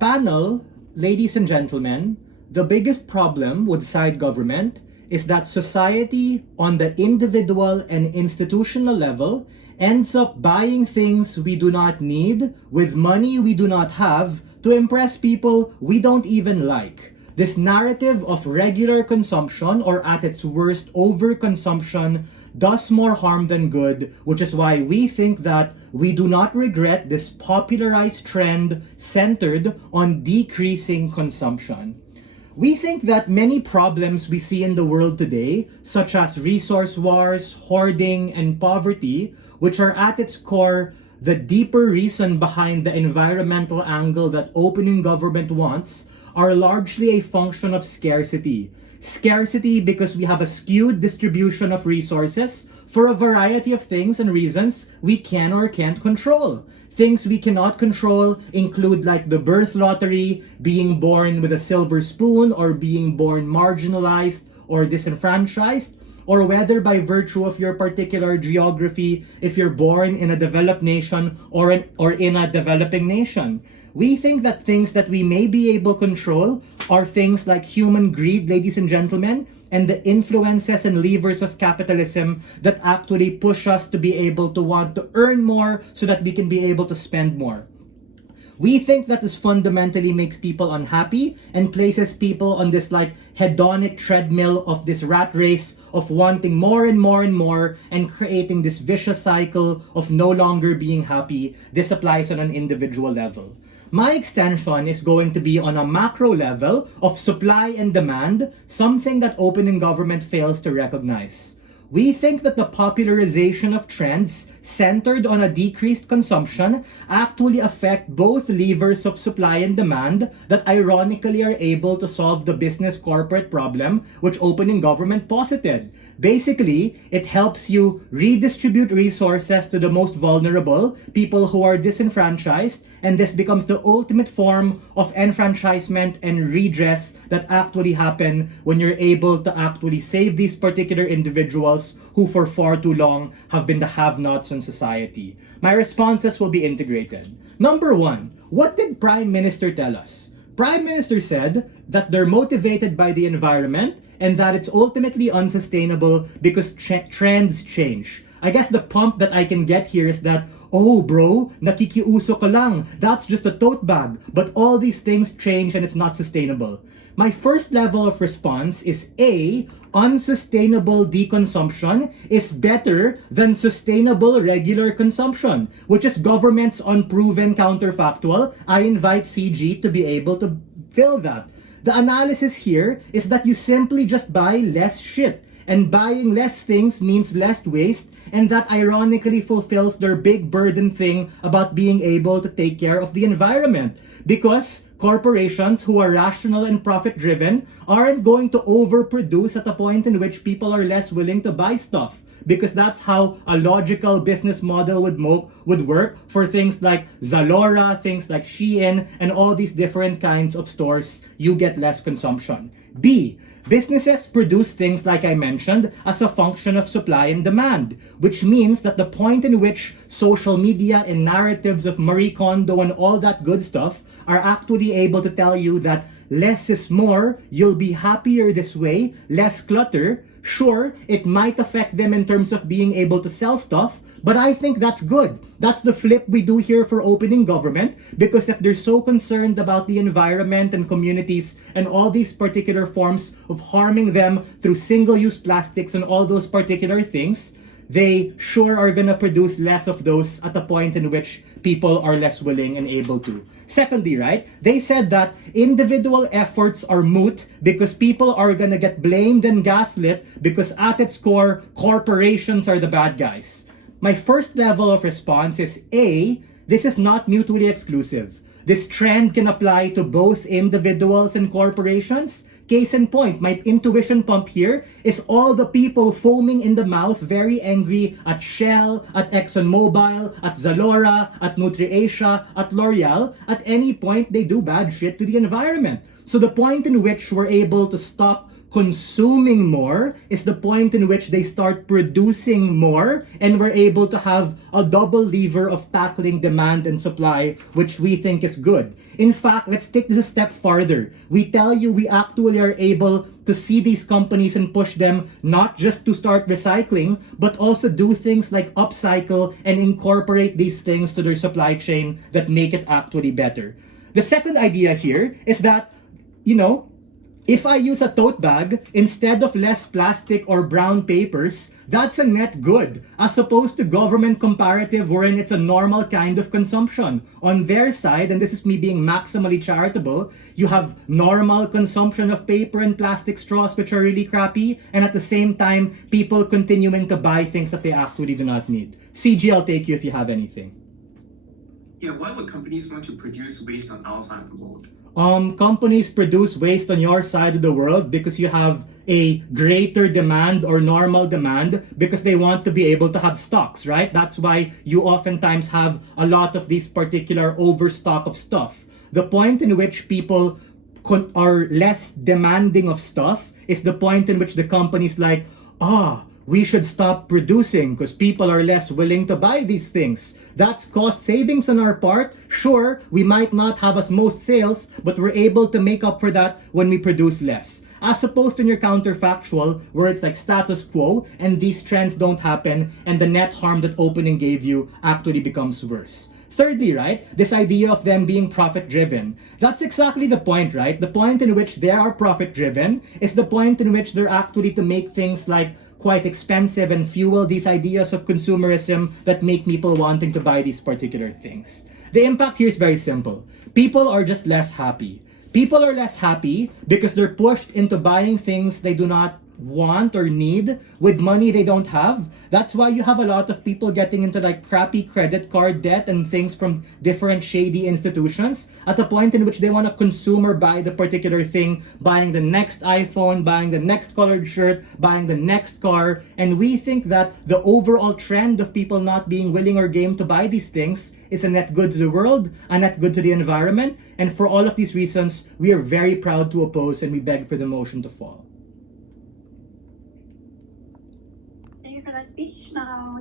Panel, ladies and gentlemen, the biggest problem with side government is that society on the individual and institutional level ends up buying things we do not need with money we do not have to impress people we don't even like. This narrative of regular consumption, or at its worst, overconsumption, does more harm than good, which is why we think that we do not regret this popularized trend centered on decreasing consumption. We think that many problems we see in the world today, such as resource wars, hoarding, and poverty, which are at its core the deeper reason behind the environmental angle that opening government wants, are largely a function of scarcity. Scarcity because we have a skewed distribution of resources for a variety of things and reasons we can or can't control. Things we cannot control include like the birth lottery, being born with a silver spoon, or being born marginalized or disenfranchised, or whether by virtue of your particular geography, if you're born in a developed nation or in a developing nation. We think that things that we may be able to control are things like human greed, ladies and gentlemen, and the influences and levers of capitalism that actually push us to be able to want to earn more so that we can be able to spend more. We think that this fundamentally makes people unhappy and places people on this like hedonic treadmill of this rat race of wanting more and more and more and creating this vicious cycle of no longer being happy. This applies on an individual level. My extension is going to be on a macro level of supply and demand, something that opening government fails to recognize. We think that the popularization of trends centered on a decreased consumption actually affect both levers of supply and demand that ironically are able to solve the business corporate problem which opening government posited. Basically, it helps you redistribute resources to the most vulnerable, people who are disenfranchised, and this becomes the ultimate form of enfranchisement and redress that actually happen when you're able to actually save these particular individuals who for far too long have been the have-nots in society. My responses will be integrated. Number one, what did Prime Minister tell us? Prime Minister said that they're motivated by the environment and that it's ultimately unsustainable because trends change. I guess the pump that I can get here is that, oh bro, nakikiuso ka lang. That's just a tote bag. But all these things change and it's not sustainable. My first level of response is A, unsustainable deconsumption is better than sustainable regular consumption, which is government's unproven counterfactual. I invite CG to be able to fill that. The analysis here is that you simply just buy less shit. And buying less things means less waste, and that ironically fulfills their big burden thing about being able to take care of the environment. Because corporations who are rational and profit-driven aren't going to overproduce at a point in which people are less willing to buy stuff. Because that's how a logical business model would work for things like Zalora, things like Shein, and all these different kinds of stores. You get less consumption. B, businesses produce things like I mentioned as a function of supply and demand, which means that the point in which social media and narratives of Marie Kondo and all that good stuff are actually able to tell you that less is more, you'll be happier this way, less clutter. Sure, it might affect them in terms of being able to sell stuff, but I think that's good. That's the flip we do here for opening government, because if they're so concerned about the environment and communities and all these particular forms of harming them through single-use plastics and all those particular things, they sure are gonna produce less of those at a point in which people are less willing and able to. Secondly, right, they said that individual efforts are moot because people are gonna get blamed and gaslit because at its core, corporations are the bad guys. My first level of response is A, this is not mutually exclusive. This trend can apply to both individuals and corporations. Case in point, my intuition pump here is all the people foaming in the mouth, very angry at Shell, at ExxonMobil, at Zalora, at NutriAsia, at L'Oreal. At any point, they do bad shit to the environment. So the point in which we're able to stop Consuming more is the point in which they start producing more, and we're able to have a double lever of tackling demand and supply, which we think is good. In fact, let's take this a step farther. We tell you we actually are able to see these companies and push them not just to start recycling, but also do things like upcycle and incorporate these things to their supply chain that make it actually better. The second idea here is that, if I use a tote bag instead of less plastic or brown papers, that's a net good, as opposed to government comparative wherein it's a normal kind of consumption. On their side, and this is me being maximally charitable, you have normal consumption of paper and plastic straws which are really crappy, and at the same time, people continuing to buy things that they actually do not need. CG, I'll take you if you have anything. Yeah, why would companies want to produce waste on our side of the world? Companies produce waste on your side of the world because you have a greater demand or normal demand because they want to be able to have stocks, right? That's why you oftentimes have a lot of these particular overstock of stuff. The point in which people are less demanding of stuff is the point in which the company's like, we should stop producing because people are less willing to buy these things. That's cost savings on our part. Sure, we might not have as most sales, but we're able to make up for that when we produce less. As opposed to your counterfactual, where it's like status quo and these trends don't happen and the net harm that opening gave you actually becomes worse. Thirdly, right, this idea of them being profit-driven. That's exactly the point, right? The point in which they are profit-driven is the point in which they're actually to make things like quite expensive and fuel these ideas of consumerism that make people wanting to buy these particular things. The impact here is very simple. People are just less happy. People are less happy because they're pushed into buying things they do not want or need with money they don't have. That's why you have a lot of people getting into like crappy credit card debt and things from different shady institutions at the point in which they want to consume or buy the particular thing, buying the next iPhone, buying the next colored shirt, buying the next car. And we think that the overall trend of people not being willing or game to buy these things is a net good to the world, a net good to the environment. And for all of these reasons, we are very proud to oppose and we beg for the motion to fall. Thank you for that speech. Now,